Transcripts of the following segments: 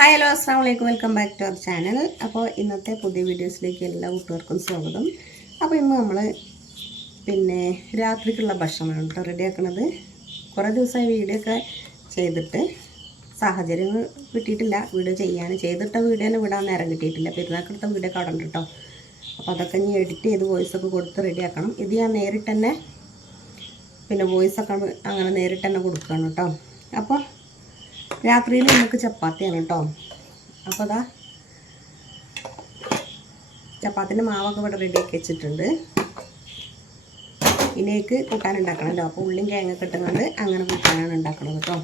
Hi hello അസ്സാം വലൈക്കും welcome back to our channel. അപ്പോൾ ഇന്നത്തെ പുതിയ വീഡിയോസിലേക്ക് എല്ലാ കൂട്ടുകാർക്കും സ്വാഗതം. അപ്പോൾ ഇന്ന് നമ്മൾ പിന്നെ രാത്രിക്കുള്ള ഭക്ഷണമാണ് കേട്ടോ റെഡിയാക്കണത്. കുറേ ദിവസമായി വീഡിയോ ഒക്കെ ചെയ്തിട്ട് സാഹചര്യങ്ങൾ കിട്ടിയിട്ടില്ല. വീഡിയോ ചെയ്യാൻ ചെയ്തിട്ട വീഡിയോ തന്നെ വിടാൻ നേരം കിട്ടിയിട്ടില്ല. പെരുന്നാക്കെടുത്ത വീഡിയോ ഒക്കെ അവിടെ ഉണ്ട് കേട്ടോ. അപ്പോൾ അതൊക്കെ ഇനി എഡിറ്റ് ചെയ്ത് വോയിസ് ഒക്കെ കൊടുത്ത് റെഡിയാക്കണം. ഇത് ഞാൻ നേരിട്ട് തന്നെ പിന്നെ വോയിസ് ഒക്കെ അങ്ങനെ നേരിട്ട് തന്നെ കൊടുക്കുകയാണ് കേട്ടോ. അപ്പോൾ രാത്രിയിൽ നമുക്ക് ചപ്പാത്തിയാണ് കേട്ടോ. അപ്പോൾ അതാ ചപ്പാത്തിന്റെ മാവൊക്കെ ഇവിടെ റെഡിയാക്കി വെച്ചിട്ടുണ്ട്. ഇതിലേക്ക് കൂട്ടാൻ ഉണ്ടാക്കണമല്ലോ അപ്പോൾ ഉള്ളിയും കേങ്ങ കിട്ടുന്നുണ്ട് അങ്ങനെ കൂട്ടാനാണ് ഉണ്ടാക്കണത് കേട്ടോ.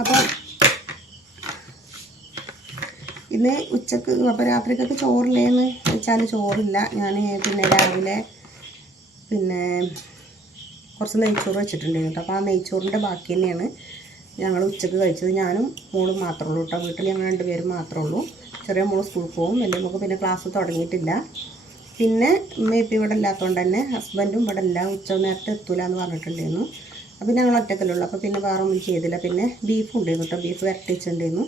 അപ്പോൾ ഇന്ന് ഉച്ചയ്ക്ക് അപ്പോൾ രാത്രിക്കൊക്കെ ചോറില്ലേന്ന് വെച്ചാൽ ചോറില്ല. ഞാൻ പിന്നെ രാവിലെ പിന്നെ കുറച്ച് നെയ്ച്ചോറ് വെച്ചിട്ടുണ്ടായിരുന്നു കേട്ടോ. അപ്പോൾ ആ നെയ്ച്ചോറിന്റെ ബാക്കി തന്നെയാണ് ഞങ്ങൾ ഉച്ചയ്ക്ക് കഴിച്ചത്. ഞാനും മോളും മാത്രമേ ഉള്ളൂ കേട്ടോ. വീട്ടിൽ ഞങ്ങൾ രണ്ടുപേരും മാത്രമേ ഉള്ളൂ. ചെറിയ മോൾ സ്കൂളിൽ പോകും. വലിയ മോൾക്ക് പിന്നെ ക്ലാസ് തുടങ്ങിയിട്ടില്ല. പിന്നെ ഇപ്പം ഇവിടെ ഇല്ലാത്തതുകൊണ്ട് തന്നെ ഹസ്ബൻഡും ഇവിടെ ഇല്ല. ഉച്ച നേരത്തെ എത്തൂല എന്ന് പറഞ്ഞിട്ടുണ്ടായിരുന്നു. അപ്പോൾ ഞങ്ങൾ ഒറ്റക്കല്ലുള്ളൂ അപ്പോൾ പിന്നെ വേറെ ഒന്നും ചെയ്തില്ല. പിന്നെ ബീഫ് ഉണ്ടായിരുന്നു കേട്ടോ. ബീഫ് വരട്ടിച്ചിട്ടുണ്ടായിരുന്നു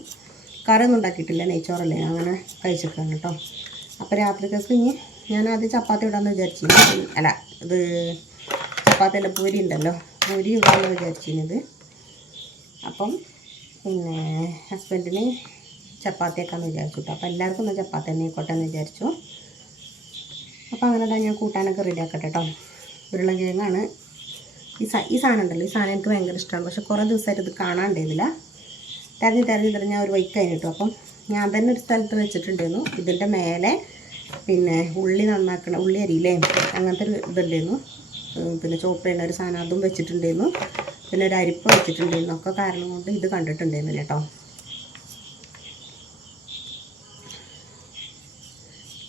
കറിയൊന്നും ഉണ്ടാക്കിയിട്ടില്ല നെയ്ച്ചോറല്ലേ. അങ്ങനെ കഴിച്ചിട്ടാണ് കേട്ടോ. അപ്പോൾ രാത്രിക്കൊക്കെ ഇനി ഞാൻ ആദ്യം ചപ്പാത്തി ഇടാമെന്ന് വിചാരിച്ചിരുന്നു. അല്ല ഇത് ചപ്പാത്തിന്റെ പൂരി ഉണ്ടല്ലോ പൂരി ഇടാമെന്ന് വിചാരിച്ചിരുന്നത്. അപ്പം പിന്നെ ഹസ്ബൻഡിന് ചപ്പാത്തിയൊക്കെയാന്ന് വിചാരിച്ചു കേട്ടോ അപ്പോൾ എല്ലാവർക്കും ഒന്ന് ചപ്പാത്തി തന്നെ ആയിക്കോട്ടെ എന്ന് വിചാരിച്ചു. അപ്പോൾ അങ്ങനെ തന്നെ ഞാൻ കൂട്ടാനൊക്കെ റെഡി ആക്കട്ടെ കേട്ടോ ഉരുളക്കിഴങ്ങാണ് ഈ സാ ഈ സാധനം ഉണ്ടല്ലോ. ഈ സാധനം എനിക്ക് ഭയങ്കര ഇഷ്ടമാണ് പക്ഷെ കുറേ ദിവസമായിട്ട് ഇത് കാണാണ്ടിരുന്നില്ല തെരഞ്ഞ് തെരഞ്ഞ് തെരഞ്ഞ് ഒരു വൈക്കായി കേട്ടോ അപ്പം ഞാൻ തന്നെ ഒരു സ്ഥലത്ത് വെച്ചിട്ടുണ്ടായിരുന്നു. ഇതിന്റെ മേലെ പിന്നെ ഉള്ളി നന്നാക്കണ ഉള്ളി അരിയില്ലേ? അങ്ങനത്തെ ഒരു ഇതുണ്ടായിരുന്നു. പിന്നെ ചോപ്പേണ്ട ഒരു സാധനം അതും വെച്ചിട്ടുണ്ടായിരുന്നു. പിന്നെ ഒരു അരിപ്പ വെച്ചിട്ടുണ്ടായിരുന്നു. ഒക്കെ കാരണം കൊണ്ട് ഇത് കണ്ടിട്ടുണ്ടായിരുന്നു കേട്ടോ.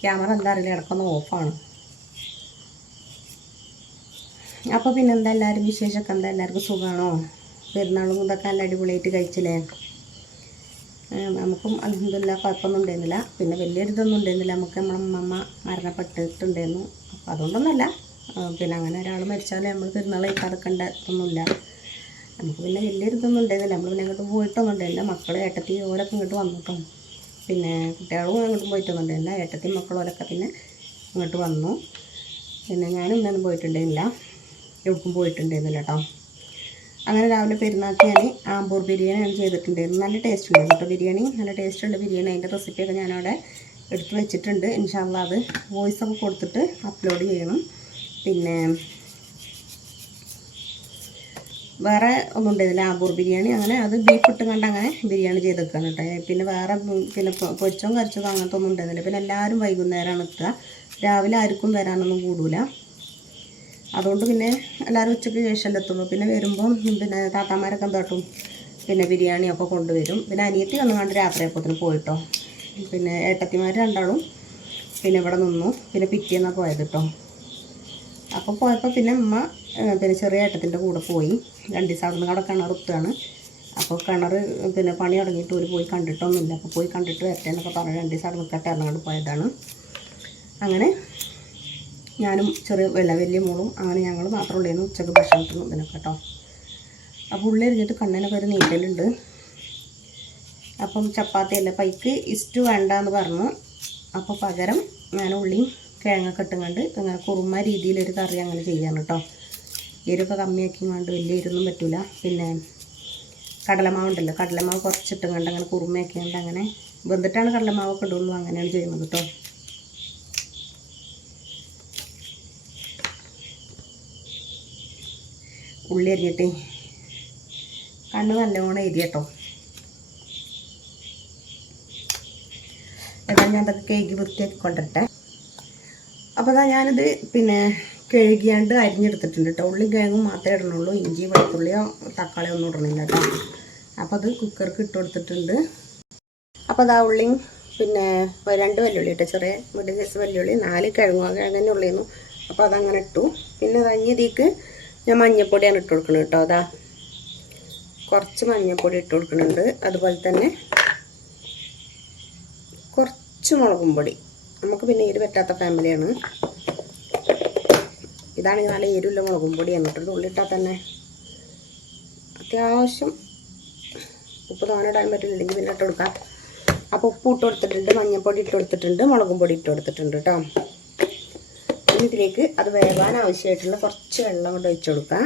ക്യാമറ എന്താ അറിയില്ല ഇടക്കൊന്ന് ഓഫാണ്. അപ്പോൾ പിന്നെ എന്താ എല്ലാവരും വിശേഷമൊക്കെ? എന്താ എല്ലാവർക്കും സുഖമാണോ? പെരുന്നാളും ഇതൊക്കെ നല്ല അടിപൊളിയായിട്ട് കഴിച്ചില്ലേ? നമുക്കും അലഹമില്ല കുഴപ്പമൊന്നും ഉണ്ടായിരുന്നില്ല. പിന്നെ വലിയൊരു ഇതൊന്നും ഉണ്ടായിരുന്നില്ല. നമുക്ക് നമ്മളെ അമ്മമ്മ മരണപ്പെട്ടിട്ടുണ്ടായിരുന്നു. അപ്പോൾ അതുകൊണ്ടൊന്നുമല്ല. പിന്നെ അങ്ങനെ ഒരാൾ മരിച്ചാൽ നമ്മൾ പെരുന്നാൾ കഴിക്കാതെക്കണ്ട ഒന്നുമില്ല നമുക്ക് പിന്നെ വലിയൊരു ഇതൊന്നും ഉണ്ടായിരുന്നില്ല നമ്മൾ പിന്നെ അങ്ങോട്ട് പോയിട്ടൊന്നും ഉണ്ടായില്ല മക്കൾ ഏട്ടത്തി ഓരൊക്കെ ഇങ്ങോട്ട് വന്നിട്ടും. പിന്നെ കുട്ടികളും അങ്ങോട്ട് പോയിട്ടൊന്നും ഉണ്ടായില്ല ഏട്ടത്തി മക്കളോരൊക്കെ പിന്നെ ഇങ്ങോട്ട് വന്നു. പിന്നെ ഞാനും ഇന്നൊന്നും പോയിട്ടുണ്ടായിരുന്നില്ല. എവിടേക്കും പോയിട്ടുണ്ടായിരുന്നില്ല കേട്ടോ. അങ്ങനെ രാവിലെ പെരുന്നാൾക്ക് ഞാൻ ആമ്പൂർ ബിരിയാണിയാണ് ചെയ്തിട്ടുണ്ടായിരുന്നു നല്ല ടേസ്റ്റ് ഉണ്ടായിരുന്നു കേട്ടോ ബിരിയാണി. നല്ല ടേസ്റ്റ് ഉള്ള ബിരിയാണി. അതിന്റെ റെസിപ്പിയൊക്കെ ഞാനവിടെ എടുത്ത് വെച്ചിട്ടുണ്ട്. ഇൻഷാല്ല അത് വോയിസ് ഒക്കെ കൊടുത്തിട്ട് അപ്ലോഡ് ചെയ്യണം. പിന്നെ വേറെ ഒന്നും ഇതിൽ ആബൂർ ബിരിയാണി. അങ്ങനെ അത് ബീഫ് ഇട്ട് കണ്ട് അങ്ങനെ ബിരിയാണി ചെയ്തെടുക്കുകയാണ് കേട്ടോ പിന്നെ വേറെ പിന്നെ പൊരിച്ചതും കറിച്ചതും അങ്ങനത്തെ ഒന്നും ഉണ്ടായിരുന്നില്ല പിന്നെ എല്ലാവരും വൈകുന്നേരമാണ് എത്തുക. രാവിലെ ആർക്കും വരാനൊന്നും കൂടൂല. അതുകൊണ്ട് പിന്നെ എല്ലാവരും ഉച്ചയ്ക്ക് ശേഷം എത്തുള്ളൂ. പിന്നെ വരുമ്പോൾ പിന്നെ താത്താമാരൊക്കെ എന്താട്ടും പിന്നെ ബിരിയാണിയൊക്കെ കൊണ്ടുവരും. പിന്നെ അനിയത്തി വന്നു കണ്ട് രാത്രിയപ്പോത്തിന് പോയിട്ടോ. പിന്നെ ഏട്ടത്തിമാർ രണ്ടാളും പിന്നെ ഇവിടെ നിന്നു. പിന്നെ പിറ്റേന്നാണ് പോയത് കേട്ടോ അപ്പോൾ പോയപ്പോൾ പിന്നെ അമ്മ പിന്നെ ചെറിയ ഏട്ടത്തിന്റെ കൂടെ പോയി. രണ്ട് ദിവസം അവിടെ നിന്ന് അവിടെ അപ്പോൾ കിണർ പിന്നെ പണി തുടങ്ങിയിട്ട് ഒരു പോയി കണ്ടിട്ടൊന്നുമില്ല. അപ്പോൾ പോയി കണ്ടിട്ട് വരട്ടെ എന്നൊക്കെ പറഞ്ഞ് രണ്ട് ദിവസം അവിടെ നിൽക്കട്ടെ ഇറങ്ങാണ്ട് പോയതാണ്. അങ്ങനെ ഞാനും ചെറിയ വില വലിയ മോളും അങ്ങനെ ഞങ്ങൾ മാത്രമേ ഉള്ളേന്ന് ഉച്ചയ്ക്ക് ഭക്ഷണത്തിനും ഇതിനൊക്കെ കേട്ടോ. അപ്പോൾ ഉള്ളി എറിഞ്ഞിട്ട് കണ്ണിനൊക്കെ ഒരു നീറ്റലുണ്ട്. അപ്പം ചപ്പാത്തി അല്ല പൈക്ക് ഇസ്റ്റ് വേണ്ട എന്ന് പറഞ്ഞു. അപ്പോൾ പകരം ഞാൻ ഉള്ളിയും കിഴങ്ങൊക്കെ ഇട്ടുകൊണ്ട് അങ്ങനെ കുറുമ രീതിയിലൊരു കറി അങ്ങനെ ചെയ്യാണ് കേട്ടോ. എരിവൊക്കെ കമ്മിയാക്കി കൊണ്ട് വലിയ എരിവൊന്നും പറ്റില്ല പിന്നെ കടലമാവ് ഉണ്ടല്ലോ കടലമാവ് കുറച്ചിട്ടും കണ്ട് അങ്ങനെ കുറുമയൊക്കെ ഉണ്ട് അങ്ങനെ വെന്തിട്ടാണ് കടലമാവൊക്കെ ഇടുള്ളൂ. അങ്ങനെയാണ് ചെയ്യുന്നത് കേട്ടോ. ഉള്ളി അരിഞ്ഞിട്ട് കണ്ണ് നല്ലോണം എരി കേട്ടോ എന്നാൽ ഞാൻ അതൊക്കെ കേക്ക് വൃത്തിയാക്കി കൊണ്ടിട്ടെ അപ്പോൾ അതാ ഞാനിത് പിന്നെ കഴുകിയാണ്ട് അരിഞ്ഞെടുത്തിട്ടുണ്ട് കേട്ടോ ഉള്ളി കിഴങ്ങും മാത്രമേ ഇടണുള്ളൂ. ഇഞ്ചി വെളുത്തുള്ളിയോ തക്കാളിയോ ഒന്നും ഇടണില്ല കേട്ടോ അപ്പോൾ അത് കുക്കർക്ക് ഇട്ട് കൊടുത്തിട്ടുണ്ട്. അപ്പോൾ അതാ ഉള്ളി പിന്നെ രണ്ട് വെല്ലുള്ളി കേട്ടോ ചെറിയ മീഡിയം സൈസ് വെല്ലുള്ളി. നാല് കിഴങ്ങും ആ കിഴങ്ങ് തന്നെ ഉള്ളിയിരുന്നു അപ്പോൾ അതങ്ങനെ ഇട്ടു. പിന്നെ അത് അഞ്ഞതിക്ക് ഞാൻ മഞ്ഞൾപ്പൊടിയാണ് ഇട്ട് കൊടുക്കുന്നത് കേട്ടോ അതാ കുറച്ച് മഞ്ഞൾപ്പൊടി ഇട്ട് കൊടുക്കുന്നുണ്ട് അതുപോലെ തന്നെ കുറച്ച് മുളകും പൊടി. നമുക്ക് പിന്നെ എരി പറ്റാത്ത ഫാമിലിയാണ് ഇതാണെങ്കിൽ നല്ല എരിവുള്ള മുളകും പൊടിയാണ് കേട്ടോ. ഉള്ളിട്ടാൽ തന്നെ അത്യാവശ്യം ഉപ്പ് ഇടാൻ പറ്റില്ലെങ്കിൽ പിന്നെ ഇട്ട് കൊടുക്കാം. അപ്പോൾ ഉപ്പ് ഇട്ട് കൊടുത്തിട്ടുണ്ട് മഞ്ഞൾപ്പൊടി ഇട്ട് കൊടുത്തിട്ടുണ്ട് മുളകും പൊടി ഇട്ട് കൊടുത്തിട്ടുണ്ട് കേട്ടോ. ഇതിലേക്ക് അത് വേവാൻ ആവശ്യമായിട്ടുള്ള കുറച്ച് വെള്ളം കൊണ്ട് ഒഴിച്ചു കൊടുക്കാം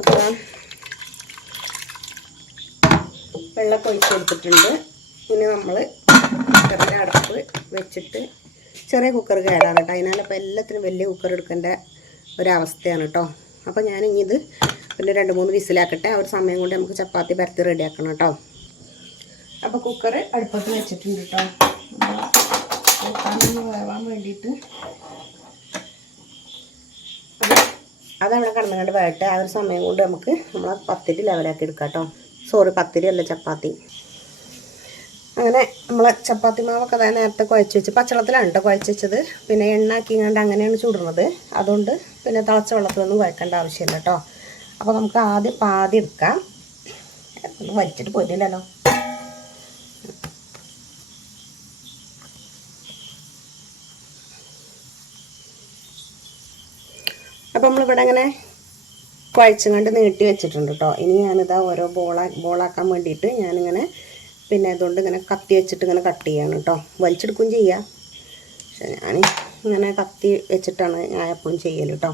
അപ്പോൾ വെള്ളമൊക്കെ ഒഴിച്ച് കൊടുത്തിട്ടുണ്ട്. ഇനി നമ്മൾ കുക്കറിന്റെ അടപ്പ് വെച്ചിട്ട് ചെറിയ കുക്കർ കേടാണ് കേട്ടോ അതിനാലപ്പോൾ എല്ലാത്തിനും വലിയ കുക്കർ എടുക്കേണ്ട ഒരവസ്ഥയാണ് കേട്ടോ അപ്പോൾ ഞാൻ ഇനി ഇത് പിന്നെ രണ്ട് മൂന്ന് വിസിലാക്കട്ടെ. ആ ഒരു സമയം കൊണ്ട് നമുക്ക് ചപ്പാത്തി പരത്തി റെഡിയാക്കണം കേട്ടോ അപ്പോൾ കുക്കർ അടുപ്പത്ത് വെച്ചിട്ടുണ്ട് കേട്ടോ വേവാൻ വേണ്ടിയിട്ട്. അത് അതവിടെ കിടന്നുകൊണ്ട് വേട്ടെ ആ ഒരു സമയം കൊണ്ട് നമുക്ക് നമ്മളെ പത്തിരി ലെവലാക്കി എടുക്കാം കേട്ടോ സോറി പത്തിരി അല്ല ചപ്പാത്തി. അങ്ങനെ നമ്മൾ ചപ്പാത്തി മാവൊക്കെ അതായത് നേരത്തെ കുഴച്ച് വെച്ച് പച്ചവെള്ളത്തിലാണ് കേട്ടോ കുഴച്ച് വെച്ചത്. പിന്നെ എണ്ണാക്കിങ്ങാണ്ട് അങ്ങനെയാണ് ചൂടുന്നത് അതുകൊണ്ട് പിന്നെ തിളച്ച വെള്ളത്തിലൊന്നും കുഴക്കേണ്ട ആവശ്യമില്ല കേട്ടോ അപ്പോൾ നമുക്ക് ആദ്യം പാതി എടുക്കാം. വലിച്ചിട്ട് പോയിട്ടില്ലല്ലോ. അപ്പോൾ നമ്മളിവിടെ അങ്ങനെ കുഴച്ചും കണ്ട് നീട്ടി വെച്ചിട്ടുണ്ട് കേട്ടോ ഇനി ഞാനിതാ ഓരോ ബോളാ ബോളാക്കാൻ വേണ്ടിയിട്ട് ഞാനിങ്ങനെ പിന്നെ അതുകൊണ്ട് ഇങ്ങനെ കത്തി വെച്ചിട്ട് ഇങ്ങനെ കട്ട് ചെയ്യാണ് കേട്ടോ വലിച്ചെടുക്കുകയും ചെയ്യാം. പക്ഷെ ഞാൻ ഇങ്ങനെ കത്തി വെച്ചിട്ടാണ് ഞാൻ എപ്പോഴും ചെയ്യൽ കേട്ടോ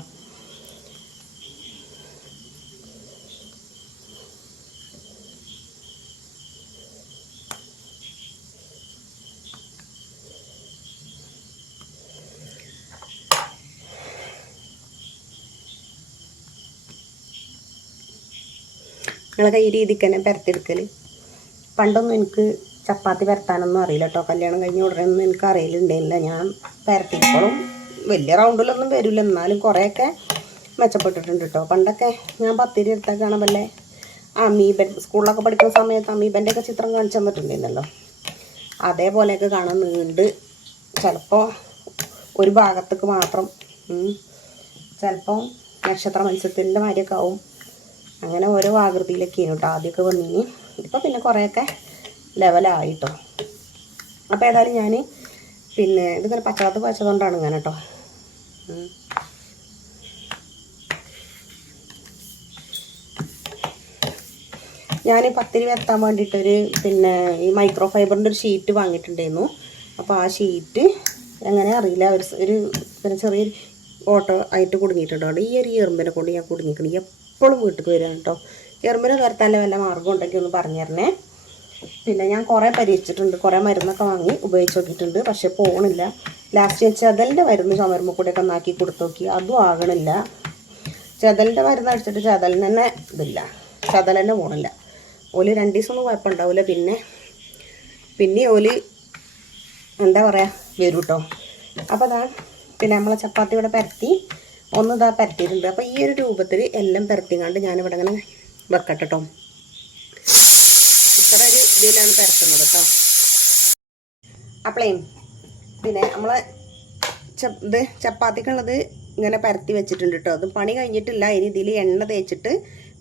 നിങ്ങളൊക്കെ ഈ രീതിക്ക് തന്നെ പരത്തിയെടുക്കൽ പണ്ടൊന്നും എനിക്ക് ചപ്പാത്തി പരത്താനൊന്നും അറിയില്ല കേട്ടോ കല്യാണം കഴിഞ്ഞ ഉടനെ ഒന്നും എനിക്ക് അറിയില്ലുണ്ടായില്ല ഞാൻ പരത്തിയപ്പോഴും വലിയ റൗണ്ടിലൊന്നും വരില്ല. എന്നാലും കുറേയൊക്കെ മെച്ചപ്പെട്ടിട്ടുണ്ട് കേട്ടോ പണ്ടൊക്കെ ഞാൻ പത്തിരി എടുത്താൽ കാണാൻ വല്ലേ അമീബൻ സ്കൂളിലൊക്കെ പഠിക്കുന്ന സമയത്ത് അമീബന്റെ ഒക്കെ ചിത്രം കാണിച്ചു തന്നിട്ടുണ്ടായിരുന്നല്ലോ. അതേപോലെയൊക്കെ കാണാൻ നീണ്ട്. ചിലപ്പോൾ ഒരു ഭാഗത്തേക്ക് മാത്രം ചിലപ്പോൾ നക്ഷത്ര മത്സ്യത്തിന്റെ മാതിരിയൊക്കെ ആവും. അങ്ങനെ ഓരോ ആകൃതിയിലൊക്കെയാണ് കേട്ടോ ആദ്യമൊക്കെ വന്നിനി. ഇപ്പം പിന്നെ കുറേയൊക്കെ ലെവലായിട്ടോ അപ്പോൾ ഏതായാലും ഞാൻ പിന്നെ ഇതിങ്ങനെ പച്ചവെള്ളത്ത് കുഴച്ചതുകൊണ്ടാണ് ഇങ്ങനെ കേട്ടോ. ഞാൻ പത്തിരി വരുത്താൻ വേണ്ടിയിട്ടൊരു പിന്നെ ഈ മൈക്രോ ഫൈബറിന്റെ ഒരു ഷീറ്റ് വാങ്ങിയിട്ടുണ്ടായിരുന്നു. അപ്പോൾ ആ ഷീറ്റ് എങ്ങനെ അറിയില്ല. ഒരു ഒരു പിന്നെ ചെറിയൊരു ഓട്ടോ ആയിട്ട് കുടുങ്ങിയിട്ടുണ്ട്. ഈ ഒരു എറുമ്പിനെ കൊണ്ട് ഞാൻ കുടുങ്ങിക്കണം. എപ്പോഴും വീട്ടിൽ വരാൻ കേട്ടോ എറുമ്പിനെ തുരത്താന്റെ വല്ല മാർഗം ഉണ്ടെങ്കിൽ ഒന്ന് പറഞ്ഞു തരണേ. പിന്നെ ഞാൻ കുറേ പരീക്ഷിച്ചിട്ടുണ്ട്. കുറേ മരുന്നൊക്കെ വാങ്ങി ഉപയോഗിച്ച് നോക്കിയിട്ടുണ്ട്. പക്ഷെ പോകണില്ല ലാസ്റ്റ് ഞാൻ ചെതലിന്റെ മരുന്ന് ചുമരുമ്പോൾ കൂടെയൊക്കെ ഒന്നാക്കി കൊടുത്തു നോക്കി. അതും ആകണില്ല. ചെതലിന്റെ മരുന്ന് അടിച്ചിട്ട് ചെതലിന് തന്നെ ഇതില്ല. ചെതൽ തന്നെ പോകണില്ല ഓൽ രണ്ട് ദിവസമൊന്നും കുഴപ്പമുണ്ടാവില്ല പിന്നെ പിന്നെ ഓൽ എന്താ പറയുക വരും കേട്ടോ അപ്പോൾ അതാ പിന്നെ നമ്മളെ ചപ്പാത്തി ഇവിടെ പരത്തി. ഒന്നിതാ പരത്തിയിട്ടുണ്ട്. അപ്പോൾ ഈ ഒരു രൂപത്തിൽ എല്ലാം പരത്തിങ്ങാണ്ട് ഞാനിവിടെ ഇങ്ങനെ വെക്കട്ടെ കേട്ടോ ഇത്ര ഒരു ഇതിലാണ് പരത്തുന്നത് കേട്ടോ അപ്പളേ പിന്നെ നമ്മൾ ഇത് ചപ്പാത്തിക്കുള്ളത് ഇങ്ങനെ പരത്തി വെച്ചിട്ടുണ്ട് കേട്ടോ അത് പണി കഴിഞ്ഞിട്ടില്ല. ഇനി ഇതിൽ എണ്ണ തേച്ചിട്ട്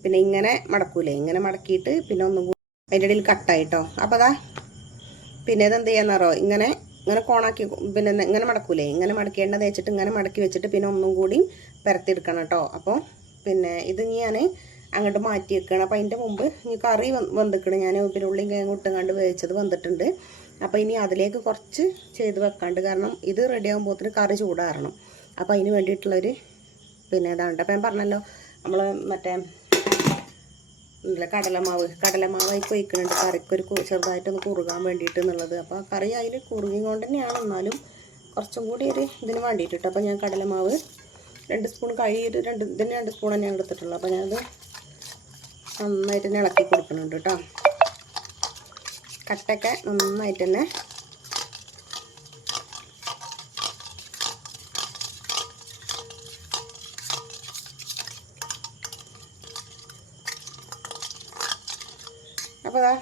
പിന്നെ ഇങ്ങനെ മടക്കൂലേ. ഇങ്ങനെ മടക്കിയിട്ട് പിന്നെ ഒന്നും കൂടി അതിന്റെ ഇടയിൽ കട്ടായിട്ടോ അപ്പോൾ അതാ പിന്നെ ഇതെന്ത് ചെയ്യാന്നറോ ഇങ്ങനെ ഇങ്ങനെ കോണാക്കി പിന്നെ ഇങ്ങനെ മടക്കൂലേ. ഇങ്ങനെ മടക്കി എണ്ണ തേച്ചിട്ട് ഇങ്ങനെ മടക്കി വെച്ചിട്ട് പിന്നെ ഒന്നും കൂടി പരത്തിയെടുക്കണം കേട്ടോ അപ്പോൾ പിന്നെ ഇത് ഞാൻ അങ്ങോട്ട് മാറ്റി വെക്കണം. അപ്പോൾ അതിന്റെ മുമ്പ് ഇനി കറി വന്നിക്കണം. ഞാൻ പിന്നെ ഉള്ളിയും കിഴങ്ങും ഇട്ടും വേവിച്ചത് വന്നിട്ടുണ്ട്. അപ്പോൾ ഇനി അതിലേക്ക് കുറച്ച് ചെയ്ത് വെക്കാണ്ട്. കാരണം ഇത് റെഡി ആകുമ്പോഴത്തേന് കറി ചൂടാറണം. അപ്പോൾ അതിന് വേണ്ടിയിട്ടുള്ളൊരു പിന്നെ ഇതാണ് അപ്പം ഞാൻ പറഞ്ഞല്ലോ നമ്മൾ മറ്റേ കടലമാവ് കടലമാവ്. അതിൽ ഒഴിക്കുന്നുണ്ട് കറിക്കൊരു ചെറുതായിട്ടൊന്ന് കുറുകാൻ വേണ്ടിയിട്ട് എന്നുള്ളത്. അപ്പോൾ കറി അതിൽ കുറുകി കൊണ്ട് തന്നെയാണ് എന്നാലും കുറച്ചും കൂടി ഒരു ഇതിന് വേണ്ടിയിട്ട് കേട്ടോ അപ്പോൾ ഞാൻ കടലമാവ് രണ്ട് സ്പൂൺ കഴിയൊരു രണ്ട് ഇതിന് രണ്ട് സ്പൂൺ തന്നെ എടുത്തിട്ടുള്ളൂ അപ്പോൾ ഞാനത് നന്നായിട്ട് തന്നെ ഇളക്കി കൊടുക്കുന്നുണ്ട് കേട്ടോ. കട്ടൊക്കെ നന്നായിട്ട് തന്നെ അപ്പോൾ അതാ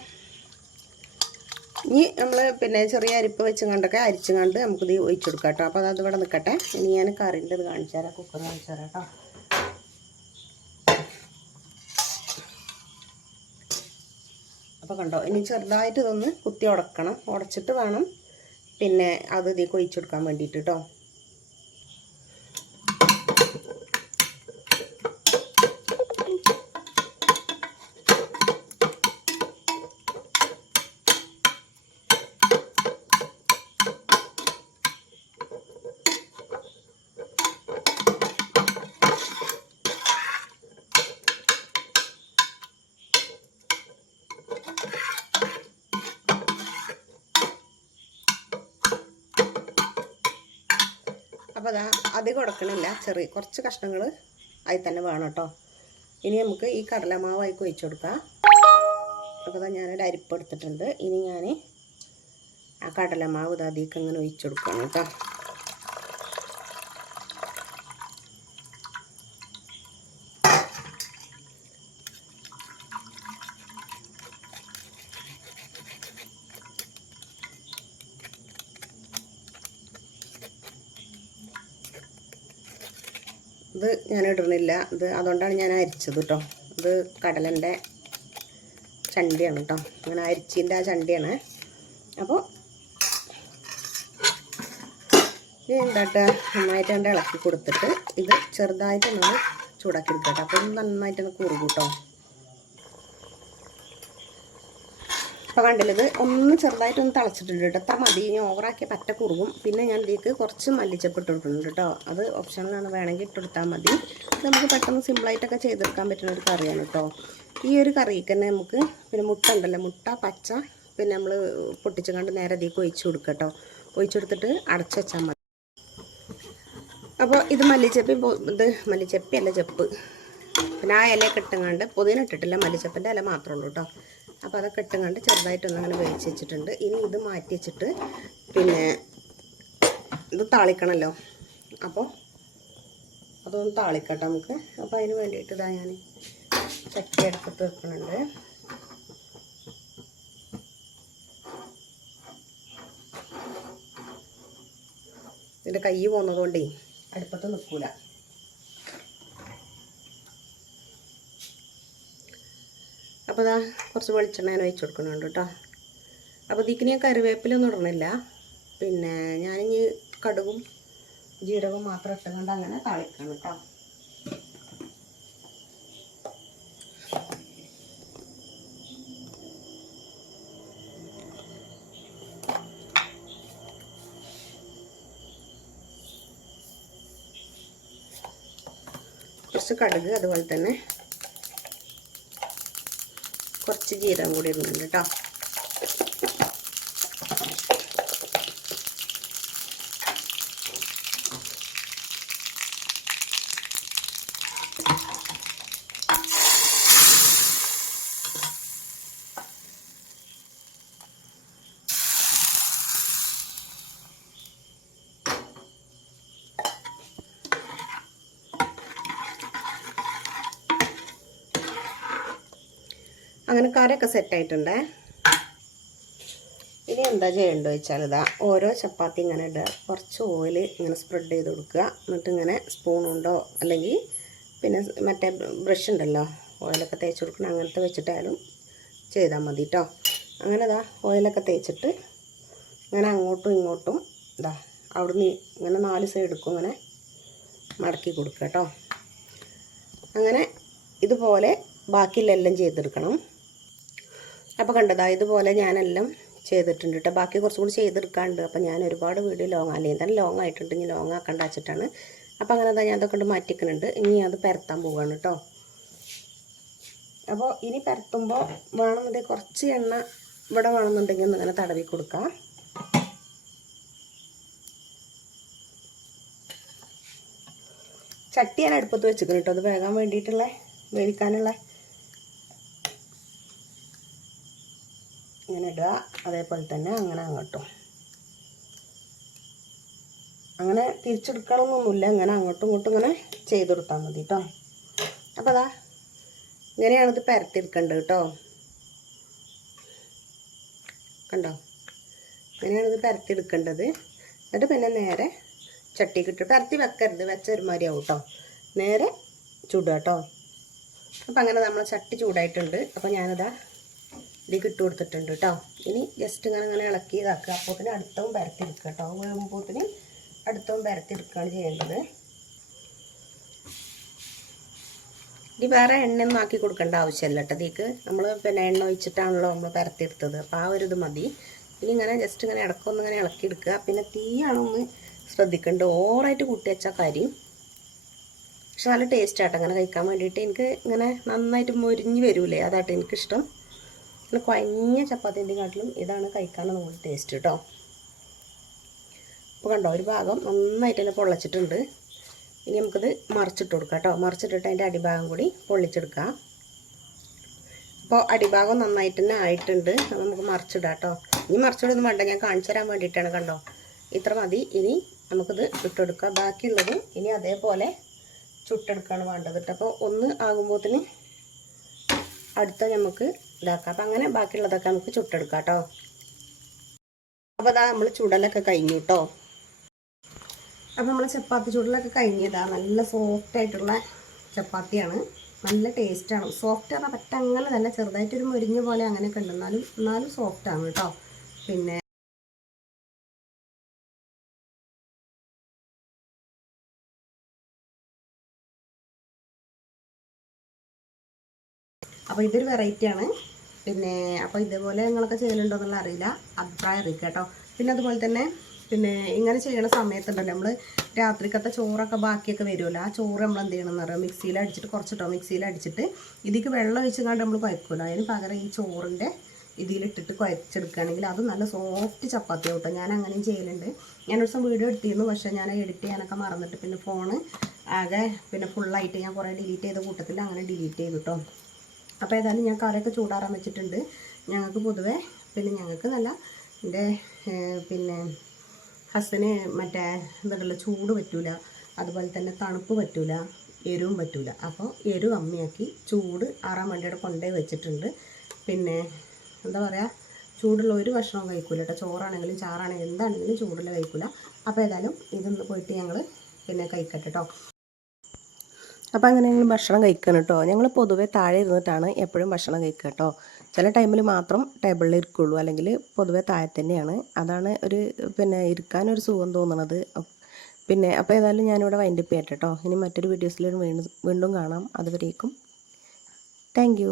ഇനി നമ്മൾ പിന്നെ ചെറിയ അരിപ്പ് വെച്ച് കണ്ടൊക്കെ അരിച്ചും കണ്ട് നമുക്കിത് ഒഴിച്ചു കൊടുക്കാം കേട്ടോ. അപ്പോൾ അത് ഇവിടെ നിൽക്കട്ടെ ഇനി ഞാൻ കറിന്റെ ഇത് കാണിച്ചു തരാം കുക്കർ കാണിച്ചു തരാം കേട്ടോ. അപ്പോൾ കണ്ടോ ഇനി ചെറുതായിട്ട് ഇതൊന്ന് കുത്തി ഉടക്കണം. ഉടച്ചിട്ട് വേണം പിന്നെ അത് ഇതിൽ കൊയിച്ചെടുക്കാൻ വേണ്ടിയിട്ട് കേട്ടോ അപ്പോൾ അതാ അധികം ഉടക്കണില്ല. ചെറിയ കുറച്ച് കഷ്ണങ്ങൾ അതിൽ തന്നെ വേണം കേട്ടോ. ഇനി നമുക്ക് ഈ കടലമാവ് ഒഴിച്ചു കൊടുക്കാം. അപ്പോൾ അതാ ഞാനൊരു അരിപ്പ് എടുത്തിട്ടുണ്ട്. ഇനി ഞാൻ ആ കടലമാവ് ഇത് അതിലേക്ക് അങ്ങനെ ഒഴിച്ചു കൊടുക്കണം കേട്ടോ. ഇത് ഞാൻ ഇടുന്നില്ല ഇത് അതുകൊണ്ടാണ് ഞാൻ അരിച്ചത് കേട്ടോ ഇത് കടലന്റെ ചണ്ടിയാണ് കേട്ടോ അങ്ങനെ അരിച്ചിന്റെ ആ ചണ്ടിയാണ്. അപ്പോൾ എന്താട്ടെ? നന്നായിട്ട് കണ്ട് ഇളക്കി കൊടുത്തിട്ട് ഇത് ചെറുതായിട്ടൊന്ന് ചൂടാക്കി എടുക്കട്ടെ അപ്പോൾ നന്നായിട്ടൊന്ന് കുറുകും കേട്ടോ കണ്ടില്ലത് ഒന്ന് ചെറുതായിട്ടൊന്ന് തിളച്ചിട്ടുണ്ട് കേട്ടോ. അത്ര മതി. ഇനി ഓവറാക്കിയ പറ്റ കുറുകും. പിന്നെ ഞാൻ ഇതിലേക്ക് കുറച്ച് മല്ലിച്ചപ്പ് ഇട്ടിട്ടുണ്ട് കേട്ടോ. അത് ഓപ്ഷനിലാണ് വേണമെങ്കിൽ ഇട്ടെടുത്താൽ മതി. നമുക്ക് പെട്ടെന്ന് സിമ്പിളായിട്ടൊക്കെ ചെയ്തെടുക്കാൻ പറ്റുന്ന ഒരു കറിയാണ് കേട്ടോ. ഈ ഒരു കറിക്ക് തന്നെ നമുക്ക് പിന്നെ മുട്ട ഉണ്ടല്ലോ. മുട്ട പച്ച പിന്നെ നമ്മൾ പൊട്ടിച്ച് കണ്ട് നേരെ ഇതിലേക്ക് ഒഴിച്ചു കൊടുക്കുക കേട്ടോ. ഒഴിച്ചെടുത്തിട്ട് അടച്ച് വെച്ചാൽ മതി. അപ്പോൾ ഇത് മല്ലിച്ചപ്പി ഇത് മല്ലിച്ചപ്പി അല്ല ചെപ്പ്. പിന്നെ ആ ഇല ഇട്ടുങ്ങാണ്ട് പുതിന ഇട്ടിട്ടില്ല. മല്ലിച്ചപ്പിന്റെ ഇല മാത്രമേ ഉള്ളൂ കേട്ടോ. അപ്പോൾ അതൊക്കെ ഇട്ടങ്ങാണ്ട് ചെറുതായിട്ടൊന്ന് അങ്ങനെ വേവിച്ച് വെച്ചിട്ടുണ്ട്. ഇനി ഇത് മാറ്റി വെച്ചിട്ട് പിന്നെ ഇത് താളിക്കണമല്ലോ. അപ്പോൾ അതൊന്ന് താളിക്കട്ടെ നമുക്ക്. അപ്പോൾ അതിന് വേണ്ടിയിട്ട് ഇതാ ഞാൻ ചക്കി എടുത്തിട്ട് വെക്കുന്നുണ്ട്. ഇതിന്റെ കൈ പോകുന്നതുകൊണ്ടേ അടുപ്പത്ത് നിൽക്കൂല. അപ്പോൾ ഇതാ കുറച്ച് വെളിച്ചെണ്ണ ഞാൻ വെച്ച് കൊടുക്കുന്നുണ്ട് കേട്ടോ. അപ്പോൾ ഇതിക്ക് ഞാൻ കറിവേപ്പിലൊന്നും ഇടണില്ല. പിന്നെ ഞാൻ ഞാനിനി കടുകും ജീരകവും മാത്രം ഇട്ടുകൊണ്ട് അങ്ങനെ താളിക്കണം കേട്ടോ. കുറച്ച് കടുക് അതുപോലെ തന്നെ കുറച്ച് ജീരകം കൂടി ഇടുന്നുണ്ട് കേട്ടോ അങ്ങനെ കറിയൊക്കെ സെറ്റായിട്ടുണ്ടേ ഇനി എന്താ ചെയ്യേണ്ടത് വെച്ചാൽ ഇതാ ഓരോ ചപ്പാത്തി ഇങ്ങനെ ഇടുക. കുറച്ച് ഓയിൽ ഇങ്ങനെ സ്പ്രെഡ് ചെയ്ത് കൊടുക്കുക. എന്നിട്ട് ഇങ്ങനെ സ്പൂൺ ഉണ്ടോ അല്ലെങ്കിൽ പിന്നെ മറ്റേ ബ്രഷ് ഉണ്ടല്ലോ ഓയിലൊക്കെ തേച്ച് കൊടുക്കണം. അങ്ങനത്തെ വെച്ചിട്ടായാലും ചെയ്താൽ മതി കേട്ടോ അങ്ങനെ ഇതാ ഓയിലൊക്കെ തേച്ചിട്ട് ഇങ്ങനെ അങ്ങോട്ടും ഇങ്ങോട്ടും ഇതാ അവിടുന്ന് ഇങ്ങനെ നാല് സൈഡ് എടുക്കും ഇങ്ങനെ മടക്കി കൊടുക്കുക കേട്ടോ അങ്ങനെ ഇതുപോലെ ബാക്കിയിലെല്ലാം ചെയ്തെടുക്കണം. അപ്പോൾ കണ്ടതാ ഇതുപോലെ ഞാനെല്ലാം ചെയ്തിട്ടുണ്ട് കേട്ടോ ബാക്കി കുറച്ചും കൂടി ചെയ്തെടുക്കാണ്ട്. അപ്പോൾ ഞാൻ ഒരുപാട് വീഡിയോ ലോങ് അല്ലെങ്കിൽ തന്നെ ലോങ് ആയിട്ടുണ്ട്. ഇനി ലോങ് ആക്കണ്ട വെച്ചിട്ടാണ്. അപ്പോൾ അങ്ങനെ അതാ ഞാൻ അതൊക്കെ കൊണ്ട് മാറ്റിക്കുന്നുണ്ട് ഇനി അത് പരത്താൻ പോവുകയാണ് കേട്ടോ അപ്പോൾ ഇനി പരത്തുമ്പോൾ വേണമെന്നുണ്ടെങ്കിൽ കുറച്ച് എണ്ണ ഇവിടെ വേണമെന്നുണ്ടെങ്കിൽ ഒന്ന് ഇങ്ങനെ തടവി കൊടുക്കാം. ചട്ടി ഞാൻ അടുപ്പത്ത് വെച്ചിരിക്കുന്നു കേട്ടോ അത് വേഗം വേണ്ടിയിട്ടുള്ള വേവിക്കാനുള്ള ഇങ്ങനെ ഇടുക അതേപോലെ തന്നെ അങ്ങനെ അങ്ങോട്ടും. അങ്ങനെ തിരിച്ചെടുക്കണമെന്നൊന്നുമില്ല. ഇങ്ങനെ അങ്ങോട്ടും ഇങ്ങോട്ടും ഇങ്ങനെ ചെയ്തെടുത്താൽ മതി കേട്ടോ അപ്പോൾ അതാ ഇങ്ങനെയാണ് ഇത് പരത്തിയെടുക്കേണ്ടത് കേട്ടോ കണ്ടോ? ഇങ്ങനെയാണ് ഇത് പരത്തിയെടുക്കേണ്ടത്. എന്നിട്ട് പിന്നെ നേരെ ചട്ടിക്ക് ഇട്ട് പരത്തി വെക്കരുത്. വെച്ച ഒരുമാതിരി ആവും കേട്ടോ നേരെ ചൂടുക കേട്ടോ അപ്പം അങ്ങനെ നമ്മൾ ചട്ടി ചൂടായിട്ടുണ്ട്. അപ്പോൾ ഞാനിതാ ഇതിലേക്ക് ഇട്ട് കൊടുത്തിട്ടുണ്ട് കേട്ടോ ഇനി ജസ്റ്റ് ഇങ്ങനെ ഇങ്ങനെ ഇളക്കി ഇതാക്കുക അപ്പോത്തിന് അടുത്തവും പരത്തിയെടുക്കുക കേട്ടോ വേകുമ്പോത്തിന് അടുത്തവും പരത്തിയെടുക്കുകയാണ് ചെയ്യേണ്ടത്. ഇനി വേറെ എണ്ണയൊന്നും ആക്കി കൊടുക്കേണ്ട ആവശ്യമില്ല കേട്ടോ ഇതിലേക്ക് നമ്മൾ പിന്നെ എണ്ണ ഒഴിച്ചിട്ടാണല്ലോ നമ്മൾ പരത്തിയെടുത്തത് അപ്പോൾ ആ ഒരു ഇത് മതി. ഇനി ഇങ്ങനെ ജസ്റ്റ് ഇങ്ങനെ ഇടക്കൊന്ന് ഇങ്ങനെ ഇളക്കി എടുക്കുക. പിന്നെ തീയാണൊന്ന് ശ്രദ്ധിക്കേണ്ടത്. ഓവറായിട്ട് കൂട്ടി വെച്ചാൽ കാര്യം. പക്ഷെ നല്ല ടേസ്റ്റ് ആട്ടോ. അങ്ങനെ കഴിക്കാൻ വേണ്ടിയിട്ട് എനിക്ക് ഇങ്ങനെ നന്നായിട്ട് മൊരിഞ്ഞ് വരൂലേ. അതാട്ടോ എനിക്കിഷ്ടം. പിന്നെ കുഴഞ്ഞ ചപ്പാത്തിന്റെ കാട്ടിലും ഇതാണ് കഴിക്കാനുള്ള നമുക്ക് ടേസ്റ്റ് കേട്ടോ അപ്പോൾ കണ്ടോ ഒരു ഭാഗം നന്നായിട്ട് തന്നെ പൊള്ളച്ചിട്ടുണ്ട്. ഇനി നമുക്കിത് മറിച്ചിട്ട് കൊടുക്കാം കേട്ടോ മറിച്ചിട്ടിട്ട് അതിന്റെ അടിഭാഗം കൂടി പൊള്ളിച്ചെടുക്കാം. അപ്പോൾ അടിഭാഗം നന്നായിട്ട് തന്നെ ആയിട്ടുണ്ട്. അത് നമുക്ക് മറിച്ചിടാം കേട്ടോ ഇനി മറിച്ചിടൊന്നും വേണ്ട ഞാൻ കാണിച്ചു തരാൻ വേണ്ടിയിട്ടാണ് കണ്ടോ. ഇത്ര മതി. ഇനി നമുക്കിത് ഇട്ടെടുക്കാം. ബാക്കിയുള്ളത് ഇനി അതേപോലെ ചുട്ടെടുക്കുകയാണ് വേണ്ടത് കേട്ടോ അപ്പോൾ ഒന്ന് ആകുമ്പോഴത്തിന് അടുത്ത നമുക്ക് ഇതാക്കാം. അപ്പം അങ്ങനെ ബാക്കിയുള്ളതൊക്കെ നമുക്ക് ചുട്ടെടുക്കാം കേട്ടോ. അപ്പോൾ അതാ നമ്മൾ ചുടലൊക്കെ കഴിഞ്ഞു കേട്ടോ. അപ്പോൾ നമ്മൾ ചപ്പാത്തി ചുടലൊക്കെ കഴിഞ്ഞതാ നല്ല സോഫ്റ്റ് ആയിട്ടുള്ള ചപ്പാത്തിയാണ്. നല്ല ടേസ്റ്റാണ് സോഫ്റ്റ് ആണ് പറ്റ അങ്ങനെ തന്നെ ചെറുതായിട്ടൊരു മുരിഞ്ഞ പോലെ അങ്ങനെയൊക്കെ ഉണ്ട്. എന്നാലും എന്നാലും സോഫ്റ്റാണ് കേട്ടോ. പിന്നെ അപ്പോൾ ഇതൊരു വെറൈറ്റിയാണ് പിന്നെ അപ്പോൾ ഇതേപോലെ നിങ്ങളൊക്കെ ചെയ്യലുണ്ടോ എന്നുള്ള അറിയില്ല. അഭിപ്രായം അറിയിക്കുക കേട്ടോ. പിന്നെ അതുപോലെ തന്നെ പിന്നെ ഇങ്ങനെ ചെയ്യണ സമയത്തുണ്ടല്ലോ നമ്മൾ രാത്രിക്കത്തെ ചോറൊക്കെ ബാക്കിയൊക്കെ വരുമല്ലോ. ആ ചോറ് നമ്മൾ എന്ത് ചെയ്യണമെന്ന് പറയുക മിക്സിയിൽ അടിച്ചിട്ട് കുറച്ചിട്ടോ മിക്സിയിൽ അടിച്ചിട്ട് ഇതിക്ക് വെള്ളം ഒഴിച്ച് കണ്ട് നമ്മൾ കുഴക്കുമല്ലോ. അതിന് പകരം ഈ ചോറിന്റെ ഇതിലിട്ടിട്ട് കുഴച്ചെടുക്കുകയാണെങ്കിൽ അത് നല്ല സോഫ്റ്റ് ചപ്പാത്തി ആവട്ടെ ഞാൻ അങ്ങനെയും ചെയ്യലുണ്ട്. ഞാനൊരു ദിവസം വീഡിയോ എടുത്തിരുന്നു പക്ഷേ ഞാൻ എഡിറ്റ് ചെയ്യാനൊക്കെ മറന്നിട്ട് പിന്നെ ഫോണ് ആകെ പിന്നെ ഫുള്ളായിട്ട് ഞാൻ കുറേ ഡിലീറ്റ് ചെയ്ത കൂട്ടത്തിൽ അങ്ങനെ ഡിലീറ്റ് ചെയ്തു കേട്ടോ. അപ്പോൾ ഏതായാലും ഞാൻ കറിയൊക്കെ ചൂടാറാൻ വെച്ചിട്ടുണ്ട്. ഞങ്ങൾക്ക് പൊതുവേ പിന്നെ ഞങ്ങൾക്ക് നല്ല എന്റെ പിന്നെ ഹസ്സിന് മറ്റേ എന്തുണ്ടല്ലോ ചൂട് പറ്റൂല. അതുപോലെ തന്നെ തണുപ്പ് പറ്റൂല എരിവും പറ്റൂല. അപ്പോൾ എരിവ് കമ്മിയാക്കി ചൂട് ആറാൻ വേണ്ടിയിട്ട് കൊണ്ടേ വെച്ചിട്ടുണ്ട്. പിന്നെ എന്താ പറയുക ചൂടുള്ള ഒരു ഭക്ഷണവും കഴിക്കൂല കേട്ടോ. ചോറാണെങ്കിലും ചാറാണെങ്കിലും എന്താണെങ്കിലും ചൂടുള്ള കഴിക്കൂല. അപ്പോൾ ഏതായാലും ഇതൊന്ന് പോയിട്ട് ഞങ്ങൾ പിന്നെ കഴിക്കട്ടെ കേട്ടോ. അപ്പോൾ അങ്ങനെ ഞങ്ങൾ ഭക്ഷണം കഴിക്കണം കേട്ടോ ഞങ്ങൾ പൊതുവെ താഴെ ഇരുന്നിട്ടാണ് എപ്പോഴും ഭക്ഷണം കഴിക്കുക കേട്ടോ ചില ടൈമിൽ മാത്രം ടേബിളിൽ ഇരിക്കുള്ളൂ. അല്ലെങ്കിൽ പൊതുവെ താഴെ തന്നെയാണ്. അതാണ് ഒരു പിന്നെ ഇരിക്കാനൊരു സുഖം തോന്നുന്നത് പിന്നെ അപ്പോൾ ഏതായാലും ഞാനിവിടെ വൈൻഡപ്പ് ചെയ്യട്ടെ. കേട്ടോ ഇനി മറ്റൊരു വീഡിയോസിൽ വീണ്ടും വീണ്ടും കാണാം. അതുവരേക്കും താങ്ക്